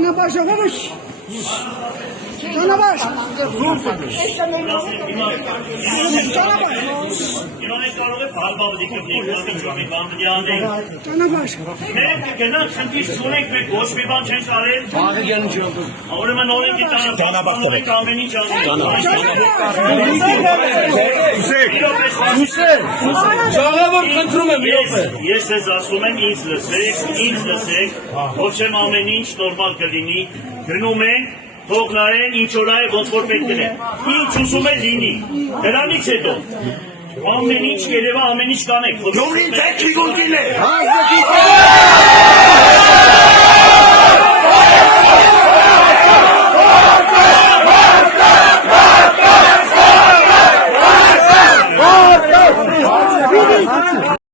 Ճանապարհ ժողովուրդ։ Ճանապարհ։ Իրանե կարող է բալբաբդի կպնիկ, ոտի ճոմի բանդյանը։ Ճանապարհ։ Մենք գնանք խնդիր չունենք, մենք ոչ մի բան չենք արել։ Բաղը գյանը չյոնում։ Ուրեմն օրենքի ճանապարհ ենք ամեն ինչ անում։ Ժողովուրդ խնդրում եմ յոպե։ Ես ես ասում եմ ինձ լսեք, ոչ եմ ամեն ինչ նորմալ կլինի, գնում ենք, թող նայեն ինչ օր է ոնց որ պետք է։ Ինչ ուզում է լինի։ Դրանից հետո ամեն ինչ երևա ամեն ինչ կանենք։ Գյումրին թե քիգուլկին է։